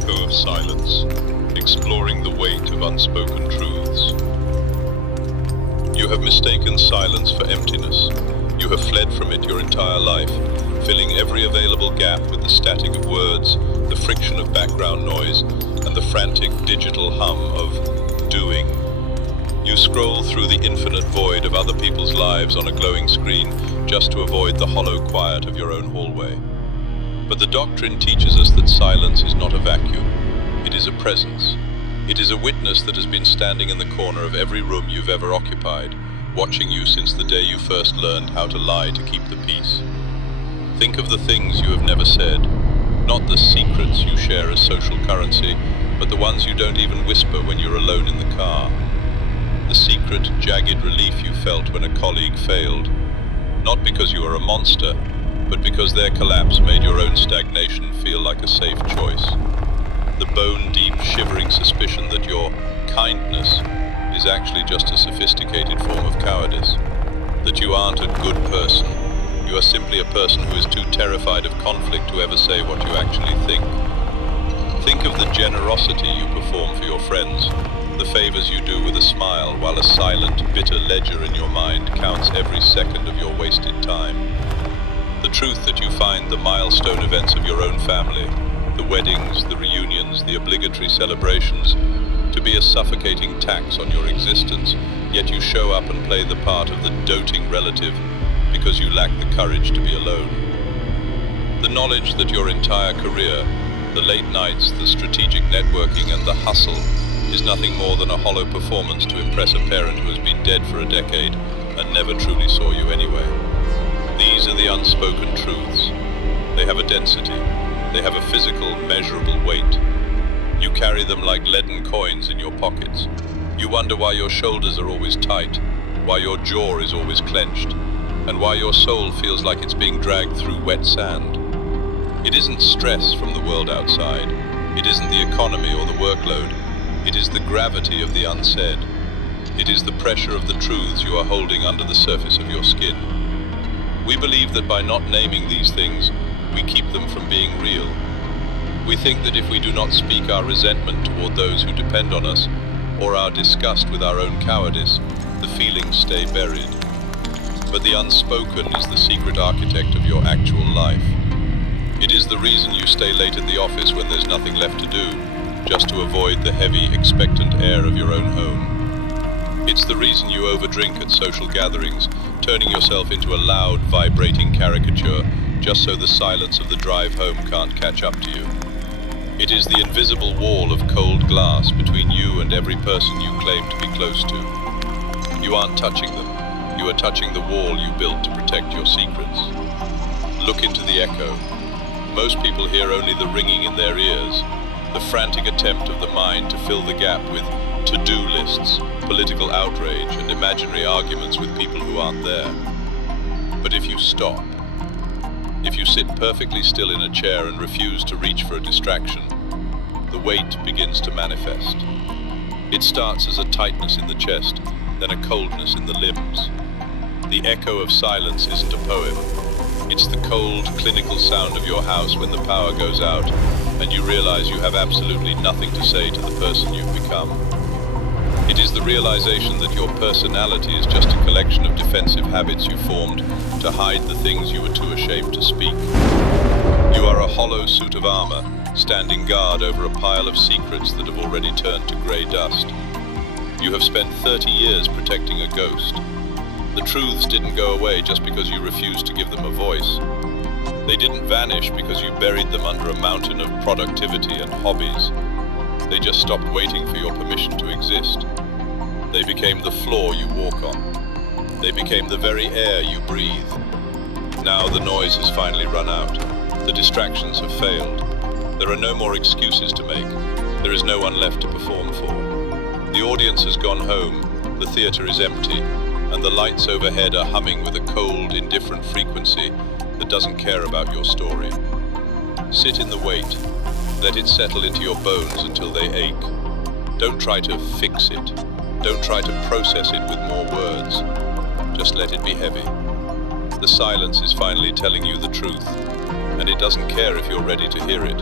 echo of silence, exploring the weight of unspoken truths. You have mistaken silence for emptiness. You have fled from it your entire life, filling every available gap with the static of words, the friction of background noise, and the frantic digital hum of doing. You scroll through the infinite void of other people's lives on a glowing screen just to avoid the hollow quiet of your own hallway. But the Doctrine teaches us that silence is not a vacuum. It is a presence. It is a witness that has been standing in the corner of every room you've ever occupied, watching you since the day you first learned how to lie to keep the peace. Think of the things you have never said, not the secrets you share as social currency, but the ones you don't even whisper when you're alone in the car. The secret, jagged relief you felt when a colleague failed, not because you are a monster, but because their collapse made your own stagnation feel like a safe choice. The bone-deep, shivering suspicion that your kindness is actually just a sophisticated form of cowardice, that you aren't a good person. You are simply a person who is too terrified of conflict to ever say what you actually think. Think of the generosity you perform for your friends, the favors you do with a smile, while a silent, bitter ledger in your mind counts every second of your wasted time. The truth that you find the milestone events of your own family, the weddings, the reunions, the obligatory celebrations, to be a suffocating tax on your existence, yet you show up and play the part of the doting relative because you lack the courage to be alone. The knowledge that your entire career, the late nights, the strategic networking, and the hustle is nothing more than a hollow performance to impress a parent who has been dead for a decade and never truly saw you anyway. These are the unspoken truths. They have a density. They have a physical, measurable weight. You carry them like leaden coins in your pockets. You wonder why your shoulders are always tight, why your jaw is always clenched, and why your soul feels like it's being dragged through wet sand. It isn't stress from the world outside. It isn't the economy or the workload. It is the gravity of the unsaid. It is the pressure of the truths you are holding under the surface of your skin. We believe that by not naming these things, we keep them from being real. We think that if we do not speak our resentment toward those who depend on us, or our disgust with our own cowardice, the feelings stay buried. But the unspoken is the secret architect of your actual life. It is the reason you stay late at the office when there's nothing left to do, just to avoid the heavy, expectant air of your own home. It's the reason you overdrink at social gatherings, turning yourself into a loud, vibrating caricature, just so the silence of the drive home can't catch up to you. It is the invisible wall of cold glass between you and every person you claim to be close to. You aren't touching them. You are touching the wall you built to protect your secrets. Look into the echo. Most people hear only the ringing in their ears, the frantic attempt of the mind to fill the gap with to-do lists, political outrage, and imaginary arguments with people who aren't there. But if you stop, if you sit perfectly still in a chair and refuse to reach for a distraction, the weight begins to manifest. It starts as a tightness in the chest, then a coldness in the limbs. The echo of silence isn't a poem. It's the cold, clinical sound of your house when the power goes out and you realize you have absolutely nothing to say to the person you've become. It is the realization that your personality is just a collection of defensive habits you formed to hide the things you were too ashamed to speak. You are a hollow suit of armor, standing guard over a pile of secrets that have already turned to gray dust. You have spent 30 years protecting a ghost. The truths didn't go away just because you refused to give them a voice. They didn't vanish because you buried them under a mountain of productivity and hobbies. They just stopped waiting for your permission to exist. They became the floor you walk on. They became the very air you breathe. Now the noise has finally run out. The distractions have failed. There are no more excuses to make. There is no one left to perform for. The audience has gone home. The theater is empty. And the lights overhead are humming with a cold, indifferent frequency that doesn't care about your story. Sit in the weight. Let it settle into your bones until they ache. Don't try to fix it. Don't try to process it with more words. Just let it be heavy. The silence is finally telling you the truth, and it doesn't care if you're ready to hear it.